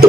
प्रभु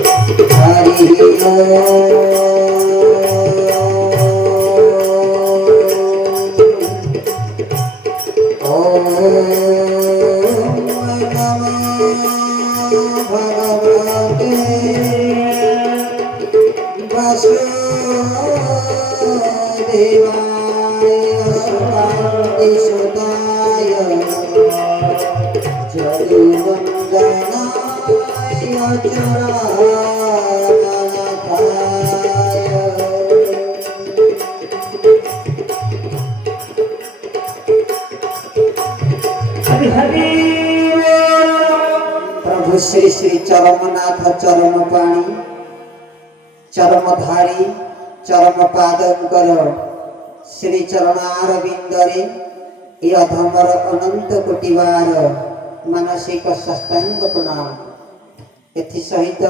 श्री श्री चरमनाथ चरम पाणी चरमधारी चरम पादंकर श्री चरणारविंदरे ये अधमर अनंत कोटिवार मानसिक साष्टांग प्रणाम। एसहित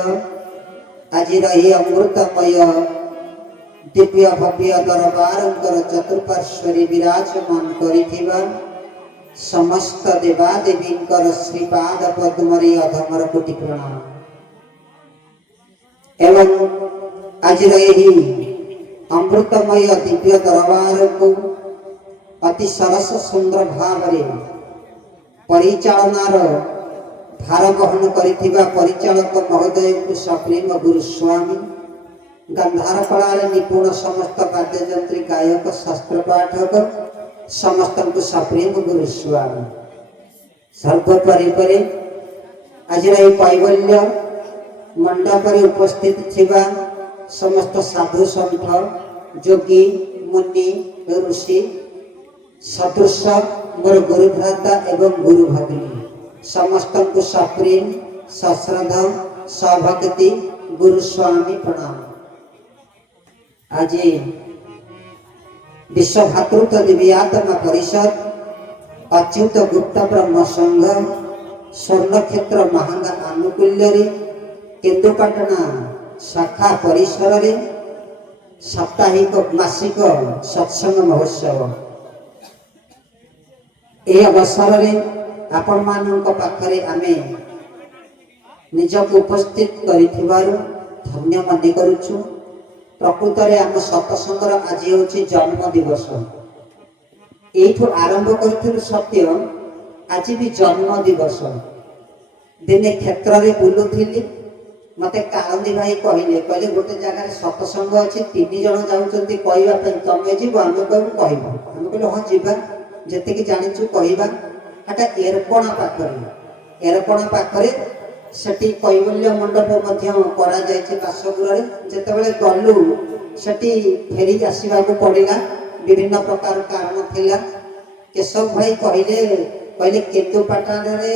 आज अमृतमय दिव्य भव्य दरबार चतुर्पार्श्वरे विराजमान करिथिबा समस्त देवादेवी श्रीपाद पद्मरे अधमर कोटि प्रणाम। एवं आज अमृतमय दिव्य दरबार को अति सरस सुंदर भाव परिचालनार भार बहन करिथिबा परिचालक महोदय को सप्रेम गुरुस्वामी गंधार कला निपुण समस्त वाद्ययंत्री गायक शास्त्र पाठक समस्त को सप्रेम गुरुस्वामी सर्वोपरि आज कैवल्य मंडप उपस्थित थिबा समस्त साधु संत योगी मुनि ऋषि सदृश मोर गुरुभ्राता एवं गुरु भगिनी समस्त को सप्रेम सश्रद्धा सभक्ति गुरुस्वामी प्रणाम। आज विश्व भातृत्व दिव्यात्मा परिषद अच्युत गुप्त ब्रह्म संघ स्वर्ण क्षेत्र महांगा आनुकूल्य केन्दुपाटना शाखा परिसर रे साप्ताहिक मासिक सत्संग महोत्सव ए अवसर रे आपण मानक पाखरे आमे निजक उपस्थित करिथिबारु धन्य मन करूछु। प्रकृत रे आम सत्संगर आज होछि जन्म दिवस एठु आरंभ करथिलु सत्य आज भी जन्म दिवस दिने क्षेत्र रे बुलुथिली मते कालंदी भाई कहले गोटे जगह सत्संग अच्छी 3 जन जाउचंती कहबा पई तमे जीव आमे कहबो कहबो आमे कहले हां जीवा जति जानिछु कहबा एटा एरपणा पाखरे सेठी कैवल्य मंडप मध्य करा जायछि बासगुर रे जेतेबेले गलु सेठी फेरी आसीबा को पड़िला विभिन्न प्रकार कारण थिला केशव भाई कहले केन्दुपाटना रे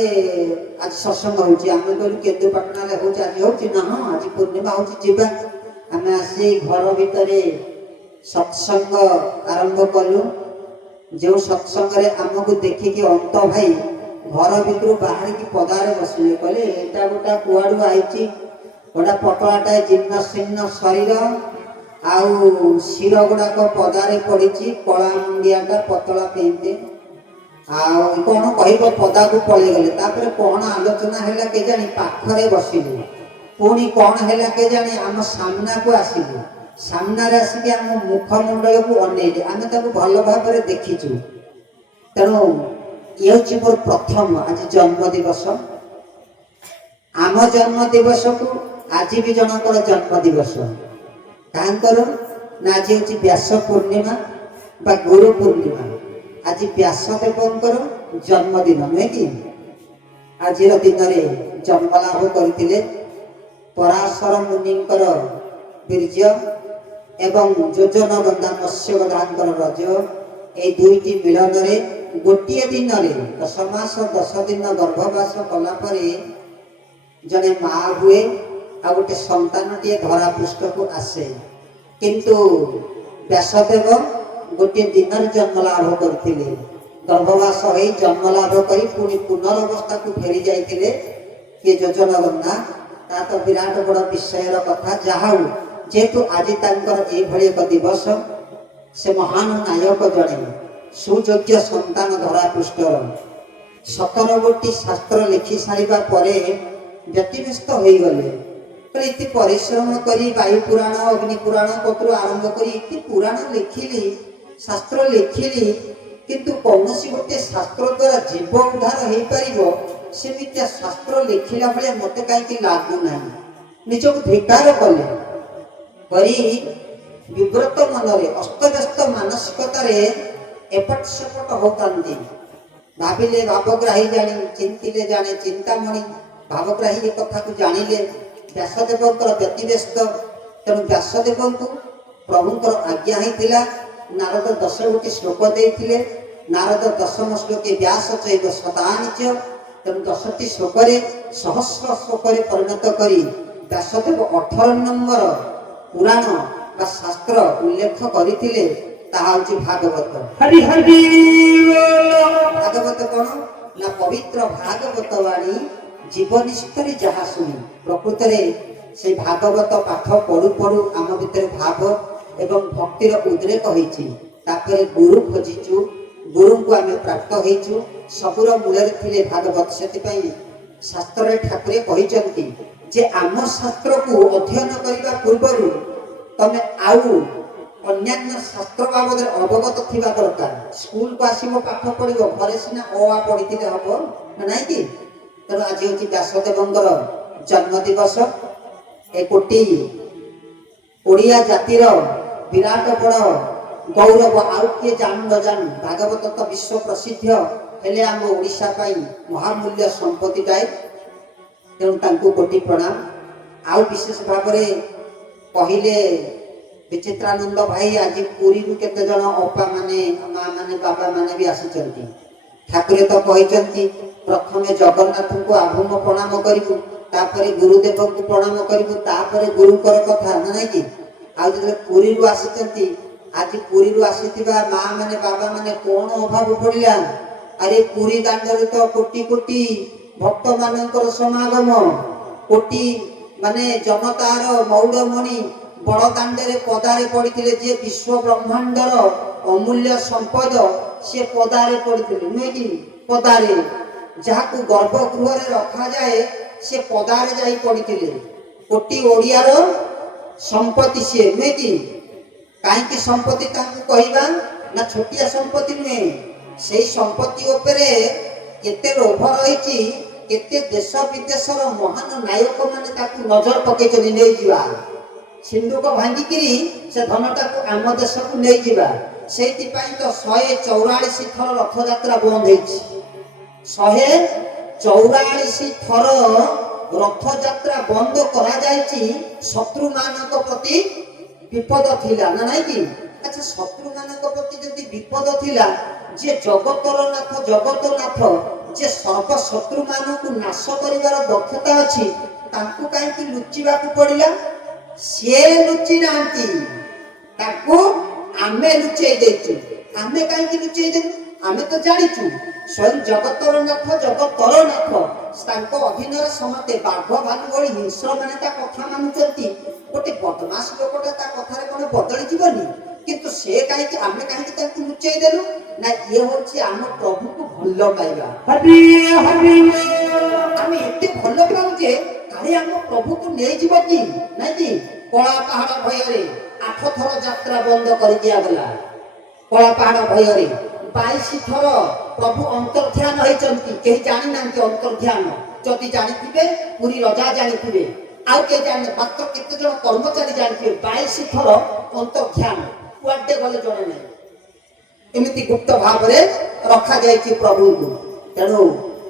आज सत्संग होछि आमे कहलु केन्दुपाटना रे होछि आज होछि ना हां आज पूर्णिमा होछि जीवा आमे आसी घर भितरे सत्संग आरंभ कलु जो सत्संग रे आमको देखिकी अंत भाई घर भितर बाहर की पदारे बसिले कहले एटा गोटा कुआडू आइछि गोटा पटलाटा जीर्ण शीर्ण शरीर आउ शिर गुड़ाक पदारे पड़ी कला मुंडियाटा पतला पेंटे आउ कौन कह पदा को पलि गले तापर कौन आलोचना है केजानी पाखरे बसिले पुणी कौन है केजानी आम सामना को आसिले सामना आसिक आम मुखमंडल को अनेले आम भल भाव देखीचु तेणु ये मोर प्रथम आज जन्म दिवस आम जन्म दिवस को आज भी जनकर जन्म दिवस कांकर ना आज हूँ व्यास पूर्णिमा बा गुरु पूर्णिमा आज व्यासदेवंकर जन्मदिन नुहे कि आज दिन में जन्मलाभ करते पराशर मुनिंकर वीर्य एवं योजन गंगा मत्स्य गधांकर रज ए दुईटी मिलन में गोटे दिन में 10 मास 10 दिन गर्भवास कलापर जड़े माँ हुए आ गोटे संतान टे धरा पृष्ठ को आसे किंतु व्यासदेव गोटे दिन जन्मलाभ करते गर्भवास हो जन्मलाभ कर पुणी पुनर्वस्था को फेरी जाते किए योजन गंगा ता तो विराट बड़ विषयर कथा जहा जेहेतु आज एक दिवस से महान नायक जड़े सुयोग्य संतान धरा पृष्ठर 17 गोटी शास्त्र लिखि सारिबा परे व्यतिव्यस्त हो गले इति परिश्रम करी वायु पुराण अग्नि पुराण कतरू आरंभ करी इति पुराण लिखिली शास्त्र लिखिली किंतु कौनसी गोटे शास्त्र द्वारा जीव उद्धार हो पारिबो सेमितिया शास्त्र लिखिला बेले मते कहीं लागू ना निजक धिकार कले करी विव्रत मनरे अस्तव्यस्त मानसिकतार एपट सेपट होतांती भाविले भावग्राही जानी चिंतिले जाने चिंतामणि भावग्राही कथा को जानिले व्यासदेवंकर व्यतिव्यस्त तेणु व्यासदेव को प्रभुंकर आज्ञा होता नारद 10 गोटी श्लोक देते नारद 10म श्लोके व्यास चैव शतानिच तेणु 10टी श्लोक सहस्र श्लोक परिणत करी व्यासदेव 18 नंबर पुराण बा शास्त्र उल्लेख करते भागवत हरि हरि भागवत कौन ना पवित्र भागवत वाणी जीवनिष्ठरी जहा शुणी प्रकृत से भागवत पाठ पढ़ु पढ़ु आम भीतर भाव एवं भक्तिर उद्रेक होपर गुरु खोजिचु गुरु को आम प्राप्त होइचु सबुर मूल थे भागवत से शास्त्र ठाकुर कहते जे आम शास्त्र को अध्ययन करने पूर्व तमे आउ अन्यान्य शास्त्र बाबद अवगत थिबा दरकार स्कूल को आसीबो पाठ पढ़िबो घरे सिना अ पढ़ी हम ना कि तेणु आज हूँ व्यासदेवंकर जन्म दिवस ए कोटी ओडिया जातिर विराट बड़ गौरव आउ किए जानू न जानू भागवत तो विश्व प्रसिद्ध हेले आम ओडिशा पाई महामूल्य संपत्तिटाए तेणु कोटि प्रणाम आउ विशेष भाव कहले विचित्रानंद भाई आज पुरी केते जन अपा माने माँ माने बाबा माने भी आसी ठाकुर तो कहते प्रथमे जगन्नाथ को आभूम प्रणाम करू तापर गुरुदेव को प्रणाम करू तापर गुरुकर कथा ना कि आज पुरी आसी आज पुरी आसीथिबा माँ माने बाबा माने कौन अभाव पड़िला अरे पुरी दांडरे तो कोटी कोटी भक्त मानकर समागम कोटी माने जनतार मौड़मणि बड़ दांडे पदारे पड़ते जे विश्व ब्रह्मांडर अमूल्य संपद से पदारे पड़ते नुहे कि पदारे जहाँ गर्भगृह रखा जाए से पदारे जाई पड़ते कोटी ओडियार संपत्ति सी नुहे कि कहीं संपत्ति कहवा ना छोटिया संपत्ति नुहे से संपत्ति उपरे केते लोभ रही केते देश विदेशर महान नायक माने नजर पकई नहीं जा सिंधुक भांगिकी से धनटा को आम देश को नहीं जा से तो 144 थर रथ यात्रा बंद हो 144 थर रथ यात्रा बंद करा जायछि शत्रु मानक प्रति विपद थिला ना नहीं कि अच्छा शत्रु मानक प्रति जदि विपद थिला जे जगतनाथ जे सर्व शत्रु मानक नाश करिवार दक्षता अछि तांकु काहे लुचिबा को पड़िला सी लुचि ना आमे लुचे देचु आमे कहीं लुचे दे आमे तो जानिचु स्वयं जगतर नाथ अधीन समस्ते बाघ भालू भली हिंस्र मैंने कथा मानुंट गोटे बदमाश लोकटा कथार कौन बदली जीवनी किंतु से कहीं आमे कहीं लुचे देलु ना ये हूँ आम प्रभु को भल पाइबा आम एत भल पाऊ जे काले आम प्रभु को नहीं जीव कि ना कि कला पहाड़ भय 8 थर यात्रा बंद कर दिया गला कला पहाड़ भय 22 थर प्रभु अंतर्ध्यान होइचंती केही जानि नांती अंतर्ध्यान जदि जानिथिबे पूरी रजा जानिथिबे आउ के जाने मात्र केते जन कर्मचारी जानिथिबे 22 थर अंतर्ध्यान कुआडे गले जणे नै एमिति गुप्त भाव रे रखा जायछि प्रभु को तेणु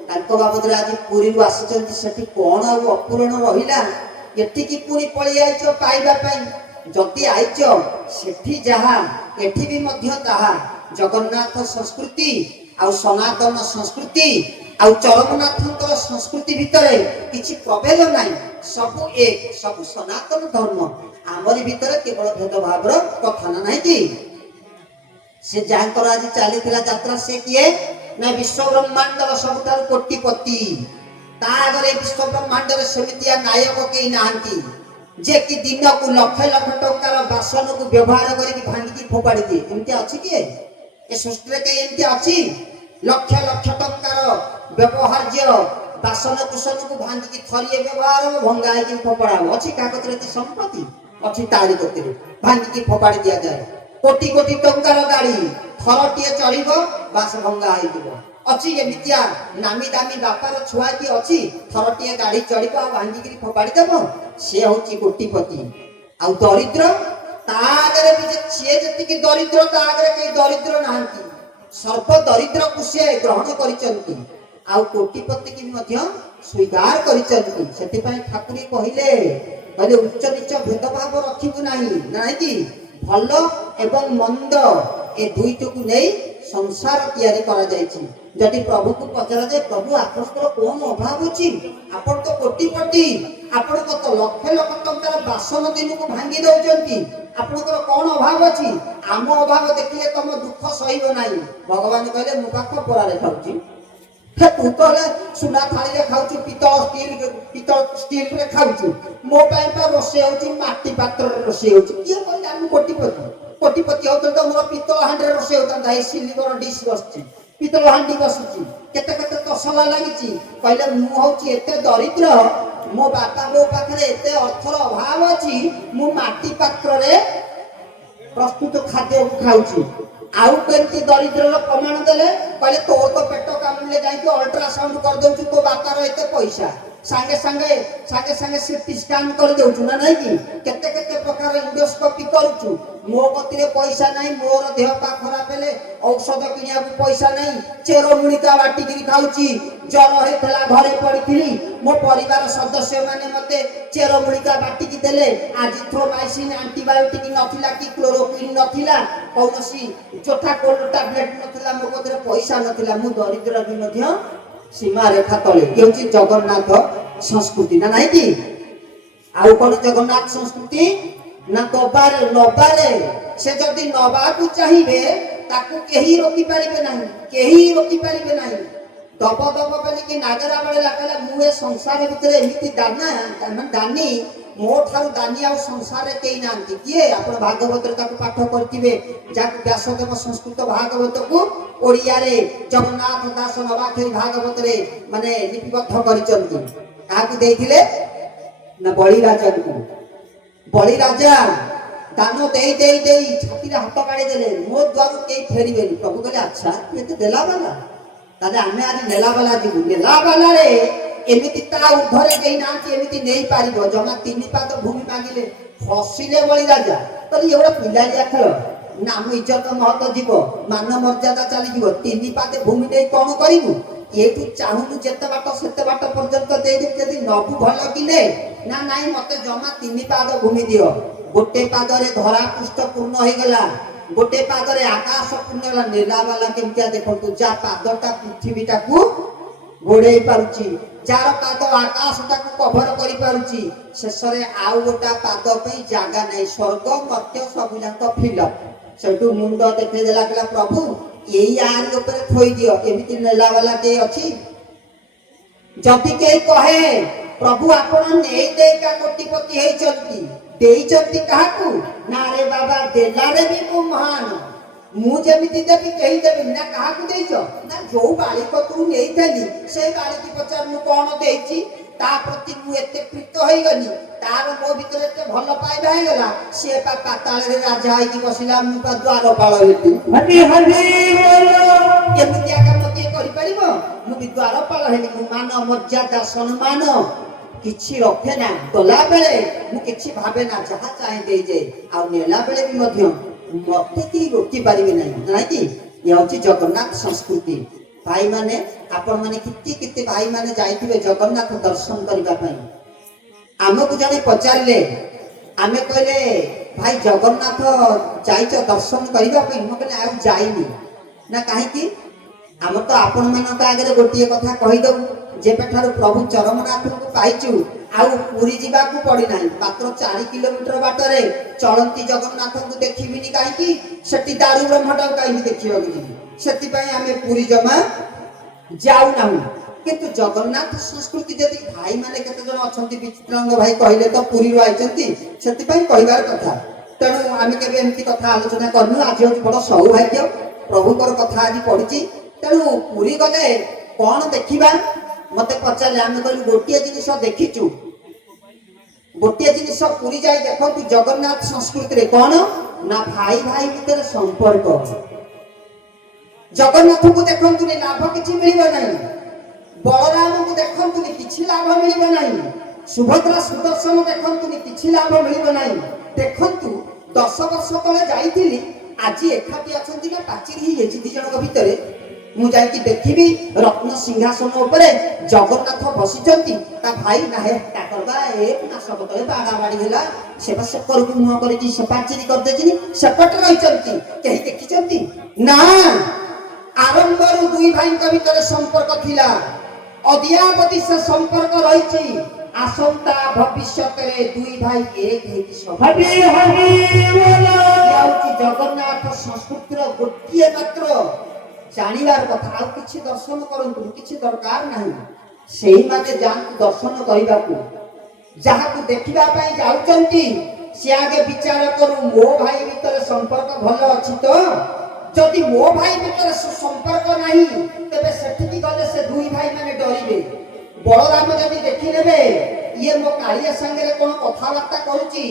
तांको बाबद आज पुरी आसिचंती सेठी कोन अपूर्ण रहिला एठिकी पुरी पळि आइचो पाइबा पई जति आइचो सेठी जहा एठी भी मध्य ताहा जगन्नाथ संस्कृति आउ सनातन संस्कृति आउ चरमनाथंकर संस्कृति भितरे किछि प्रभेद नाही सब एक सब सनातन धर्म आमरी भितरे केवल भेदभाव कथा ना नाही कि से जांकर आज चलीथिला यात्रा से किए ना विश्व ब्रह्मांडर सबुठार कोटिपति ता आगरे विश्व ब्रह्मांडर समितिया नायक केही नाहंती जे कि दिन को लक्ष लक्ष टंकार बासन को व्यवहार करके भांगी फोपाड़ी दिए एमती अच्छी किए ए सृष्टि के एमती अच्छी लक्ष लक्ष टंकार व्यवहार्य ବାସନ କୁସନକୁ ଭାଙ୍ଗିକି ଥରିଏ ବ୍ୟବହାର ହବ, ଭଙ୍ଗା ହେଇକି ଫୋପଡ଼ା ହବ। ଅଛି କାଗଜରେ ଏତେ ସମ୍ପତ୍ତି ଅଛି, ତାରି କତିରେ ଭାଙ୍ଗିକି ଫୋପାଡ଼ି ଦିଆଯାଏ। କୋଟି କୋଟି ଟଙ୍କାର ଗାଡି ଥରଟିଏ ଚଢିବ ବାସ ଭଙ୍ଗା ହେଇଯିବ। ଅଛି ଏମିତିଆ ନାମୀ ଦାମୀ ବାପାର ଛୁଆ କି ଅଛି, ଥରଟିଏ ଗାଡି ଚଢିବ ଆଉ ଭାଙ୍ଗିକିରି ଫୋପାଡ଼ି ଦେବ? ସେ ହଉଛି କୋଟିପତି। ଆଉ ଦରିଦ୍ର, ତା ଆଗରେ ବି ସିଏ ଯେତିକି ଦରିଦ୍ର, ତା ଆଗରେ କେହି ଦରିଦ୍ର ନାହାନ୍ତି। ସର୍ବ ଦରିଦ୍ରକୁ ସେ ଗ୍ରହଣ କରିଛନ୍ତି, ଆଉ କୋଟିପତି କି ମଧ୍ୟ ସ୍ୱୀକାର କରିଛନ୍ତି। ସେଥିପାଇଁ ଠାକୁରୀ କହିଲେ ଉଚ୍ଚ ନିଚ ଭେଦଭାବ ରଖିବୁ ନାହିଁ, ନାହିଁକି ଭଲ ଏବଂ ମନ୍ଦ ଏ ଦୁଇଟିକୁ ନେଇ ସଂସାର ତିଆରି କରାଯାଇଛି। ଯଦି ପ୍ରଭୁକୁ ପଚରାଯାଏ, ପ୍ରଭୁ ଆପଣଙ୍କର କଣ ଅଭାବ ଅଛି? ଆପଣ ତ କୋଟିପତି, ଆପଣଙ୍କ ତ ଲକ୍ଷ ଲକ୍ଷ ଟଙ୍କାର ବାସନ ଦିନକୁ ଭାଙ୍ଗି ଦଉଛନ୍ତି, ଆପଣଙ୍କର କଣ ଅଭାବ ଅଛି? ଆମ ଅଭାବ ଦେଖିଲେ ତମ ଦୁଃଖ ସହିବ ନାହିଁ। ଭଗବାନ କହିଲେ ମୁଁ ପାଖ ପରାରେ ଖାଉଛି, ତୁ ତ ସୁନା ଥାଳିରେ ଖାଉଛୁ, ପିତ୍ତଳ ଷ୍ଟିଲରେ ଖାଉଛୁ। ମୋ ପାଇଁ ତ ରୋଷେଇ ହଉଛି ମାଟି ପାତ୍ରରେ ରୋଷେଇ ହଉଛି। କିଏ କହିଲା ମୁଁ କୋଟିପତି? କୋଟିପତି ହଉଛନ୍ତି ତ ମୋର ପିତ୍ତଳ ହାଣ୍ଡିରେ ରୋଷେଇ ହଉଥାନ୍ତା। ଏଇ ସିଲିଭର ଡିସ୍ ବସିଛି, ପିତ୍ତଳ ହାଣ୍ଡି ବସୁଛି, କେତେ କେତେ ତସଲା ଲାଗିଛି। କହିଲେ ମୁଁ ହଉଛି ଏତେ ଦରିଦ୍ର, ମୋ ବାପା ବୋଉ ପାଖରେ ଏତେ ଅର୍ଥର ଅଭାବ ଅଛି, ମୁଁ ମାଟି ପାତ୍ରରେ ପ୍ରସ୍ତୁତ ଖାଦ୍ୟକୁ ଖାଉଛି। ଆଉ କେମିତି ଦରିଦ୍ରର ପ୍ରମାଣ ଦେଲେ? କହିଲେ ତୋର ତ ପେଟ କାମୁଡ଼ିଲେ ଯାଇକି ଅଲ୍ଟ୍ରାସାଉଣ୍ଡ କରିଦଉଛୁ, ତୋ ବାପାର ଏତେ ପଇସା, ସାଙ୍ଗେ ସାଙ୍ଗେ ସିଟି ସ୍କାନ କରିଦଉଛୁ ନା ନାଇଁ କି? କେତେ କେତେ ପ୍ରକାର ଇଣ୍ଡୋସ୍କୋପି କରୁଛୁ। ମୋ କତିରେ ପଇସା ନାହିଁ, ମୋର ଦେହ ପା ଖରାପ ହେଲେ ଔଷଧ କିଣିବାକୁ ପଇସା ନାହିଁ, ଚେରମୂଳିକା ବାଟିକିରି ଖାଉଛି। ଜ୍ୱର ହେଇଥିଲା ଘରେ ପଡିଥିଲି, ମୋ ପରିବାର ସଦସ୍ୟ ମାନେ ମତେ ଚେରମୂଳିକା ବାଟିକି ଦେଲେ। ଆଜିଥ୍ରୋମାଇସିନ୍ ଆଣ୍ଟିବାୟୋଟିକ ନଥିଲା କି କ୍ଲୋରୋକ୍ୱିନ୍ ନଥିଲା, କୌଣସି ଚୋଠାକୋଲ ଟାବଲେଟ ନଥିଲା, ମୋ କତିରେ ପଇସା ନଥିଲା। ମୁଁ ଦରିଦ୍ର ବି ମଧ୍ୟ ସୀମାରେଖା ତଳେ। ହେଉଛି ଜଗନ୍ନାଥ ସଂସ୍କୃତି ନା ନାହିଁ କି? ଆଉ କଣ ଜଗନ୍ନାଥ ସଂସ୍କୃତି? ନା ନବାରେ ସେ ଯଦି ନବାକୁ ଚାହିଁବେ ତାକୁ କେହି ରୋକି ପାରିବେ ନାହିଁ, କେହି ରୋକି ପାରିବେ ନାହିଁ। ଦବ ବୋଲିକି ନାଗରା ବେଳେ କହିଲା ମୁଁ ଏ ସଂସାର ଭିତରେ ଏମିତି ଦାନୀ, ମୋ ଠାରୁ ଦାନୀ ଆଉ ସଂସାରରେ କେହି ନାହାନ୍ତି। କିଏ? ଆପଣ ଭାଗବତରେ ତାକୁ ପାଠ କରିଥିବେ, ଯାହାକୁ ବ୍ୟାସଦେବ ସଂସ୍କୃତ ଭାଗବତକୁ ଓଡ଼ିଆରେ ଜଗନ୍ନାଥ ଦାସ ନବାକ୍ଷରୀ ଭାଗବତରେ ମାନେ ଲିପିବଦ୍ଧ କରିଛନ୍ତି। କାହାକୁ ଦେଇଥିଲେ? ନା ବଳିରାଜାଙ୍କୁ। ବଳିରାଜା ଦାନ ଦେଇ ଦେଇ ଦେଇ ଛାତିରେ ହାତ ବାଡି ଦେଲେ, ମୋ ଦ୍ୱାରକୁ କେହି ଫେରିବେନି। ପ୍ରଭୁ କହିଲେ ଆଚ୍ଛା ତୁ ଏତେ ଦେଲା ବାଲା, ତାହେଲେ ଆମେ ଆଜି ନେଲାବାଲା ଯିବୁ। ନେଲାବାଲାରେ ଏମିତି ତା ଉର୍ଦ୍ଧ୍ୱରେ କେହି ନାହାନ୍ତି ଏମିତି ନେଇପାରିବ। ଜମା 3 ପାଦ ଭୂମି ମାଗିଲେ ହସିଲେ ବଳିରାଜା, କହିଲେ ଏଗୁଡ଼ା ପିଲାଳିଆ ଖେଳ, ନାମ ଇଜ୍ଜତ ମହତ ଯିବ, ମାନ ମର୍ଯ୍ୟାଦା ଚାଲିଯିବ। 3 ପାଦ ଭୂମି ନେଇ କଣ କରିବୁ? ଏଇଠୁ ଚାହୁଁନୁ ଯେତେ ବାଟ ସେତେ ବାଟ ପର୍ଯ୍ୟନ୍ତ ଦେଇଦେବି, ଯଦି ନବୁ ଭଲ କି ନେ, ନା ନାଇଁ ମତେ ଜମା 3 ପାଦ ଭୂମି ଦିଅ। ଗୋଟେ ପାଦରେ ଧରା ପୃଷ୍ଠ ପୂର୍ଣ୍ଣ ହେଇଗଲା, ଗୋଟେ ପାଦରେ ଆକାଶ ପୂର୍ଣ୍ଣ ହେଲା। ନେଲାବାଲା କେମିତିଆ ଦେଖନ୍ତୁ, ଯାହା ପାଦଟା ପୃଥିବୀଟାକୁ ଘୋଡେଇ ପାରୁଛି, ଯାହାର ପାଦ ଆକାଶଟାକୁ କଭର କରିପାରୁଛି, ଶେଷରେ ଆଉ ଗୋଟା ପାଦ ପାଇଁ ଜାଗା ନାହିଁ। ସ୍ୱର୍ଗ ମର୍ତ୍ତ୍ୟ ସବୁ ଯାକ ଫିଲପ। ସେଠୁ ମୁଣ୍ଡ ଦେଖେଇ ଦେଲା, କହିଲା ପ୍ରଭୁ ଏଇ ଆରି ଉପରେ ଥୋଇଦିଅ। ଏମିତି ନେଲାବାଲା କେହି ଅଛି? ଯଦି କେହି କହେ ପ୍ରଭୁ ଆପଣ ନେଇ ଦେଇକା କୋଟିପତି ହେଇଛନ୍ତି, ଦେଇଛନ୍ତି କାହାକୁ? ନା ରେ ବାବା ଦେଲାରେ ବି ମୁଁ ମହାନ, ମୁଁ ଯେମିତି ଦେବି କେହି ଦେବିନି। ନା କାହାକୁ ଦେଇଛ? ନା ଯୋଉ ବାଳିକ ତୁ ନେଇଥିଲି ସେଇ ବାଳିକି ପଚାର ମୁଁ କଣ ଦେଇଛି, ତା ପ୍ରତି ମୁଁ ଏତେ ପ୍ରୀତ ହେଇଗଲି, ତାର ମୋ ଭିତରେ ଏତେ ଭଲ ପାଇବା ହେଇଗଲା, ସିଏ ପା ପାତାଳରେ ରାଜା ହେଇକି ବସିଲା, ମୁଁ ପା ଦ୍ୱାରପାଳ ହେଲି। କେମିତି କାମ କିଏ କରିପାରିବ? ମୁଁ ବି ଦ୍ୱାରପାଳ ହେଲି। ମୁଁ ମାନ ମର୍ଯ୍ୟାଦା ସମ୍ମାନ କିଛି ରଖେ ନା। ଗଲା ବେଳେ ମୁଁ କିଛି ଭାବେ ନା, ଯାହା ଚାହେଁ ଦେଇଯାଏ। ଆଉ ନେଲା ବେଳେ ବି ମଧ୍ୟ ମତେ କେହି ରୋକି ପାରିବେ ନାହିଁ, ନାଇଁ? ଇଏ ହଉଛି ଜଗନ୍ନାଥ ସଂସ୍କୃତି। ଭାଇମାନେ, ଆପଣମାନେ କେତେ ଭାଇମାନେ ଯାଇଥିବେ ଜଗନ୍ନାଥ ଦର୍ଶନ କରିବା ପାଇଁ। ଆମକୁ ଜଣେ ପଚାରିଲେ, ଆମେ କହିଲେ ଭାଇ ଜଗନ୍ନାଥ ଯାଇଛ ଦର୍ଶନ କରିବା ପାଇଁ? ମୁଁ କହିଲେ ଆଉ ଯାଇନି। ନା କାହିଁକି? ଆମର ତ ଆପଣମାନଙ୍କ ଆଗରେ ଗୋଟିଏ କଥା କହିଦଉ, ଯେବେଠାରୁ ପ୍ରଭୁ ଚରମନାଥଙ୍କୁ ପାଇଛୁ ଆଉ ପୁରୀ ଯିବାକୁ ପଡିନାହିଁ। ମାତ୍ର 4 କିଲୋମିଟର ବାଟରେ ଚଳନ୍ତି ଜଗନ୍ନାଥଙ୍କୁ ଦେଖିବିନି କାହିଁକି? ସେଠି ଦାରୁ ବ୍ରହ୍ମଟାକୁ କାହିଁକି ଦେଖିବାକୁ ଯିବି? ସେଥିପାଇଁ ଆମେ ପୁରୀ ଜମା ଯାଉନାହୁଁ। କିନ୍ତୁ ଜଗନ୍ନାଥ ସଂସ୍କୃତି ଯଦି ଭାଇମାନେ କେତେ ଜଣ ଅଛନ୍ତି, ବିଚିତ୍ରାଙ୍ଗ ଭାଇ କହିଲେ ତ ପୁରୀରୁ ଆଇଛନ୍ତି, ସେଥିପାଇଁ କହିବାର କଥା। ତେଣୁ ଆମେ କେବେ ଏମିତି କଥା ଆଲୋଚନା କରିନୁ। ଆଜି ହଉଛି ବଡ ସୌଭାଗ୍ୟ, ପ୍ରଭୁଙ୍କର କଥା ଆଜି ପଢିଛି। ତେଣୁ ପୁରୀ ଗଲେ କଣ ଦେଖିବା? मते पचारे आमे कहलु गोटिए जिनिस देखिचु गोटिए जिनिस पुरी जाई देखंतु जगन्नाथ संस्कृति रे कोन ना भाई भाई भीतर संपर्क जगन्नाथ को देखंतु नि लाभ किछि मिलिबो नाही बलराम को देखंतु नि किछि लाभ मिलिबो नाही सुभद्रा सुदर्शन देखंतु नि किछि लाभ मिलिबो नाही देखंतु 10 वर्ष तले जाईथिली आज एखाटी अछंती ना पाचिरी ही हेछि दी जनक भितरे मु जाई कि देखिबी रत्न सिंहासन ऊपर जगन्नाथ बसिचंती ता भाई नाहे ता करबा ए ना सब तले बाड़ा बाड़ी होला सेबा से करबी मुह करे कि से पाचिरी कर देजिनी सेपट रहिचंती केही देखिचंती ना आरंभरु दुई भाई के भितरे संपर्क थिला अद्यावधि से संपर्क रहिछि आसंता भविष्यत रे दुई भाई एक हेकि सभाबी हरि बोला याउची जगन्नाथ संस्कृतिर गोटिए मात्र जानिबार कथा आ किछि दर्शन करंतु किछि दरकार नाही सेही माने जान दर्शन करिबाकू जाहाकू देखिबा पई जाउचंती से आगे विचार करू मो भाई भीतर संपर्क भलो अछि तो जदि मो भाई भीतर संपर्क नाही तबे सेठिकी गले से दुई भाई माने डरिबे बलराम जदि देखि लेबे ये मो कालिया संगे रे कोन कथा वार्ता करूची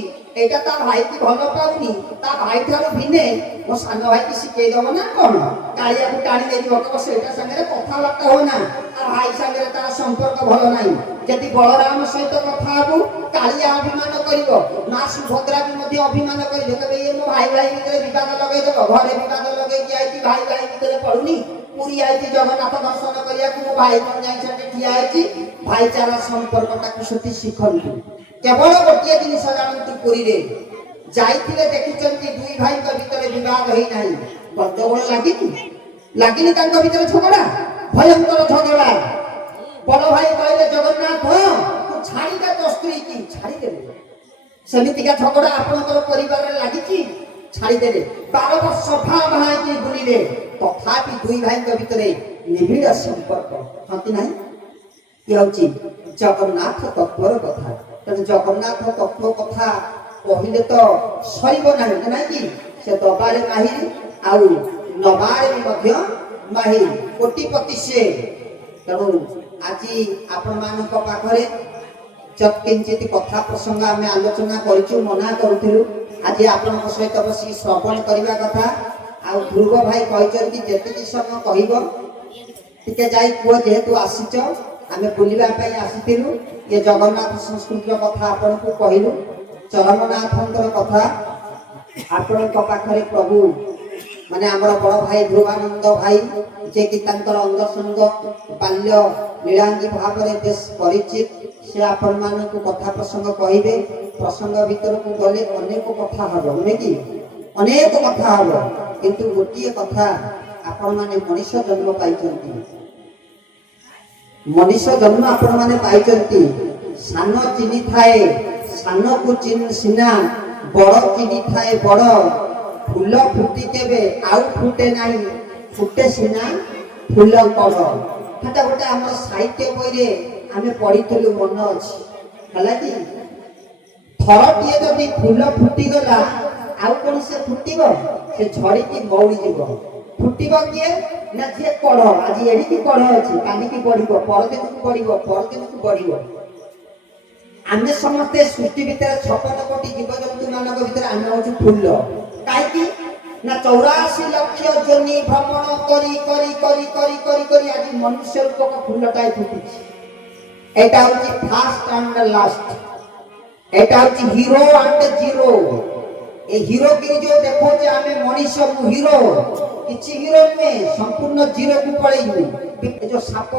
एटा ता भाई की भलो पाउनी ता भाई थारो भिने मो सान भाई की सिके दबो ना कोन कालिया को टाणी देई बको सेटा संगे रे कथा वार्ता हो ना आ भाई संगे रे तार संपर्क भलो नाही जदि बलराम सहित कथा हबु कालिया अभिमान करिवो ना सुभद्रा भी मध्ये अभिमान करिवो तबे ये मो भाई भाई भीतर विवाद लगै देबो घरे विवाद लगै कि आइती भाई भाई भीतर पडुनी पूरी आइती जगन्नाथ दर्शन करिया को भाई मन जाई छटे ठिया आइती भाईचारा संपर्कटा को सती शिखंतु केवल गोटिए जिनिस जानतु पुरी रे जाईथिले देखिचंती दुई भाई के भीतर विवाद होई नाही गंडगोल लागिनी तांको भीतर झगड़ा भयंकर झगड़ा बड़ भाई कहले जगन्नाथ तू छाड़ी दे तो स्त्री की छाड़ी दे समिति का झगड़ा आपनकर परिवार रे लागिची छाड़ी दे 12 वर्ष भा भाई की बुलिले तथापि दुई भाई के भीतर निबिड़ संपर्क हति नाही याउची जगन्नाथ तत्वर कथा तने जगन्नाथ तत्व कथा कहिले तो सरीब नाही नै कि से दबारे माहिर आउ नबारे मध्य माहिर कोटिपति से तनु आजि आपण मानक पाखरे जत किंचित कथा प्रसंग आमे आलोचना करिछु मना करूथिलु आज आपण सहित बसी श्रवण करबा कथा आ ध्रुव भाई कहचंती जेतिकी समय कहिबो टिके जाई कुओ जेहेतु आसीच आमे बुलिबा पई आसीतिलु ये जगन्नाथ संस्कृतिर कथा आपण को कहिलु चरमनाथंकर कथा आपण को पाखरे प्रभु माने हमर बड़ भाई ध्रुवानंद भाई जे कि तांकर अंग संग बाल्य लीलांगी भाव रे देश परिचित से आपण मान को कथा प्रसंग कहिबे प्रसंग भीतर को गले अनेक कथा हबो नै कि अनेक कथा हबो किंतु गोटिए कथा आपण माने मनुष्य जन्म पाइचंती मनुष्य जन्म आपण माने पाइचंती सान चिनी थाए सान को चिन सिना बड़ चिनी थाए बड़ फूल फुटी केबे आउ फुटे नाही फुटे सिना फूल कड़ हटा गोटे हमर साहित्य बई रे आमे पढिथलु मन अछि हला कि थरटिए जदि फूल फुटी गला आउ कोन से फुटीबो से झड़ी की मौड़ी जीवो फुटीबो किए ना जे कड़ आज एडी की कड़ अछि काली की पढिबो परदिन को पढिबो परदिन को पढिबो आमे समस्त सृष्टि भीतर 56 कोटी जीव जंतु मानक भीतर आमे होछु फूल काई की ना 84 लाख जोनी भ्रमण करी करी करी करी करी करी आज मनुष्य रूप का फूलटाई फुटी एटा होची फर्स्ट एंड लास्ट एटा होची hero and zero A hero की जो देखो जे आमे मनुष्य मु हीरो किछि हीरो में संपूर्ण जीरो को पळेई जो साप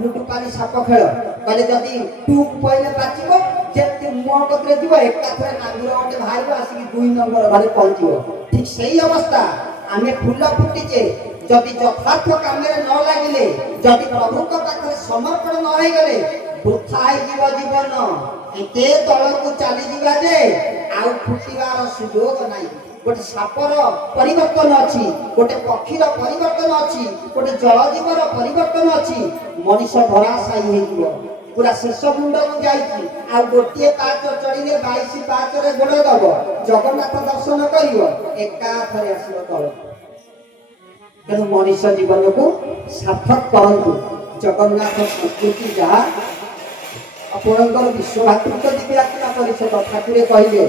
लुटुपाली साप खेल कहले जदी टू पहिले पाचिबो जेते मुह कतरे दिबो एका थरे नांगुर ओटे भाइबो आसी 2 नंबर घरे पहुंचिबो ठीक सही अवस्था आमे फूल फुटिचे जदी यथार्थ कामरे न लागिले जदी प्रभु को पाखरे समर्पण न होई गले बुथाई जीव जीवन एते तळ को चली जीवा जे आउ फुटिबार सुयोग नाही गोटे सापर परिवर्तन अछि गोटे पक्षीर परिवर्तन अछि गोटे जल जीवर परिवर्तन अछि मनुष्य धराशायी हे जीव पूरा शेष मुंड को जाईची आ गोटिए पाच चढ़ीले 22 पाच रे गोड़ दबो जगन्नाथ दर्शन करिवो एका थरे आसीबो तळ तेनु मनुष्य जीवन को सार्थक करंतु ଜଗନ୍ନାଥ ସଂସ୍କୃତି ଯାହା ଆପଣଙ୍କର ବିଶ୍ୱଭାତୃତ୍ୱ ଦିବ୍ୟାତ୍ମା ପରିଷଦ ଠାକୁରେ କହିଲେ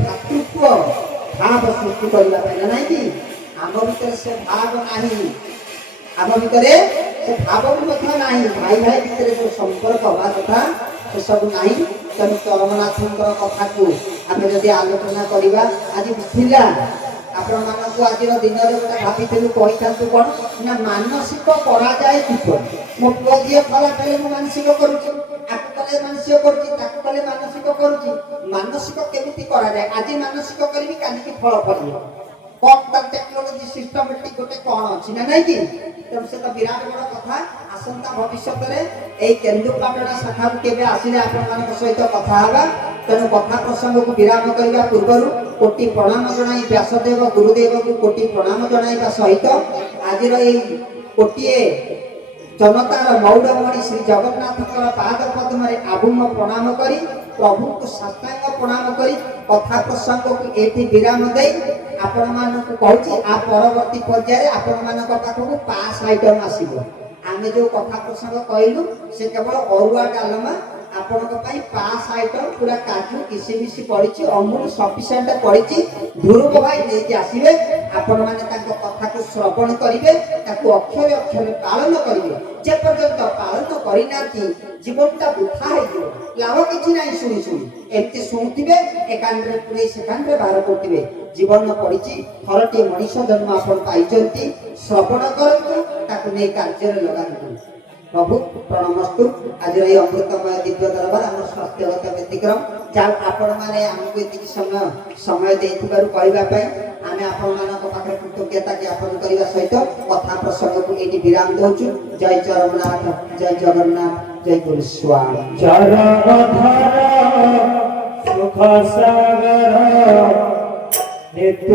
ଭାତୃତ୍ୱ ଭାବ ସୃଷ୍ଟି କରିବା ପାଇଁ ନା ନାଇଁ କି ଆମ ଭିତରେ ସେ ଭାବ ନାହିଁ ଆମ ଭିତରେ ସେ ଭାବ ବି ମଧ୍ୟ ନାହିଁ ଭାଇ ଭାଇ ଭିତରେ ଯୋଉ ସମ୍ପର୍କ ହବା କଥା ସେସବୁ ନାହିଁ ତେଣୁ ଚରମନାଥଙ୍କର କଥାକୁ ଆମେ ଯଦି ଆଲୋଚନା କରିବା ଆଜି ଥିଲା ଆପଣମାନଙ୍କୁ ଆଜିର ଦିନରେ ଗୋଟେ ଭାବିଥିଲୁ କହିଥାନ୍ତୁ କ'ଣ ନା ମାନସିକ କରାଯାଏ କିପରି ମୋ ପୁଅ ଝିଅ ଖରାପ ହେଲେ ମୁଁ ମାନସିକ କରୁଛି ଆକୁ କଲେ ମାନସିକ କରୁଛି ତାକୁ କଲେ ମାନସିକ କରୁଛି ମାନସିକ କେମିତି କରାଯାଏ ଆଜି ମାନସିକ କରିବି କାଲିକି ଫଳ ଫଳିବ କ'ଣ ତାର ଟେକ୍ନୋଲୋଜି ସିଷ୍ଟମେଟିକ ଗୋଟେ କ'ଣ ଅଛି ନା ନାଇଁ କି ତେଣୁ ସେ ତ ବିରାଟ ବଡ଼ କଥା ଆସନ୍ତା ଭବିଷ୍ୟତରେ ଏଇ କେନ୍ଦୁପାଟଣା ଶାଖାକୁ କେବେ ଆସିଲେ ଆପଣମାନଙ୍କ ସହିତ କଥା ହେବା ତେଣୁ କଥା ପ୍ରସଙ୍ଗକୁ ବିରାମ କରିବା ପୂର୍ବରୁ କୋଟି ପ୍ରଣାମ ଜଣାଇ ବ୍ୟାସଦେବ ଗୁରୁଦେବଙ୍କୁ କୋଟି ପ୍ରଣାମ ଜଣାଇବା ସହିତ ଆଜିର ଏଇ ଗୋଟିଏ ଜନତାର ମୌଡ଼ମଣି ଶ୍ରୀ ଜଗନ୍ନାଥଙ୍କର ପାଦ ପଦ୍ମରେ ଆଭୂମ ପ୍ରଣାମ କରି ପ୍ରଭୁଙ୍କୁ ସାଷ୍ଟାଙ୍ଗ ପ୍ରଣାମ କରି କଥା ପ୍ରସଙ୍ଗକୁ ଏଠି ବିରାମ ଦେଇ ଆପଣମାନଙ୍କୁ କହୁଛି ଆ ପରବର୍ତ୍ତୀ ପର୍ଯ୍ୟାୟରେ ଆପଣମାନଙ୍କ ପାଖକୁ ପାସ୍ ଆଇଟମ ଆସିବ ଆମେ ଯୋଉ କଥା ପ୍ରସଙ୍ଗ କହିଲୁ ସେ କେବଳ ଅରୁଆ ଡାଲମା ଆପଣଙ୍କ ପାଇଁ ପାସ୍ ଆଇଟମ ପୁରା କାଜୁ କିସିମିସି ପଡ଼ିଛି ଅମୁଲ ସଫିସିଏଣ୍ଟ ପଡ଼ିଛି ଧ୍ରୁବ ଭାଇ ନେଇକି ଆସିବେ ଆପଣମାନେ ତାଙ୍କ କଥାକୁ ଶ୍ରବଣ କରିବେ ତାକୁ ଅକ୍ଷରେ ଅକ୍ଷରେ ପାଳନ କରିବେ ଯେପର୍ଯ୍ୟନ୍ତ ପାଳନ କରିନାହାନ୍ତି ଜୀବନଟା ବୃଥା ହେଇଯିବ ଲାଭ କିଛି ନାହିଁ ଶୁଣି ଶୁଣି ଏମିତି ଶୁଣୁଥିବେ ଏକାନ୍ତରେ ପୁରେଇ ସେକାନ୍ତରେ ବାହାର କରୁଥିବେ ଜୀବନ ପଡ଼ିଛି ଥରଟିଏ ମଣିଷ ଜନ୍ମ ଆପଣ ପାଇଛନ୍ତି ଶ୍ରବଣ କରନ୍ତୁ ତାକୁ ନେଇ କାର୍ଯ୍ୟରେ ଲଗାନ୍ତୁ ପ୍ରଭୁ ପ୍ରଣମସ୍ତୁ ଆଜିର ଏହି ଅମୃତମୟ ଦିବ୍ୟ ଦରବାର ଆମର ସ୍ୱାସ୍ଥ୍ୟଗତ ବ୍ୟତିକ୍ରମ ଯାହା ଆପଣମାନେ ଆମକୁ ଏତିକି ସମୟ ଦେଇଥିବାରୁ କହିବା ପାଇଁ ଆମେ ଆପଣମାନଙ୍କ ପାଖରେ କୃତଜ୍ଞତା ଜ୍ଞାପନ କରିବା ସହିତ କଥା ପ୍ରସଙ୍ଗକୁ ଏଇଠି ବିରାମ ଦେଉଛୁ ଜୟ ଚରମନାଥ ଜୟ ଜଗନ୍ନାଥ ଜୟ ଗୁରୁ ସ୍ୱାମୀ ସୁଖ ସାଗର ନିତ୍ୟ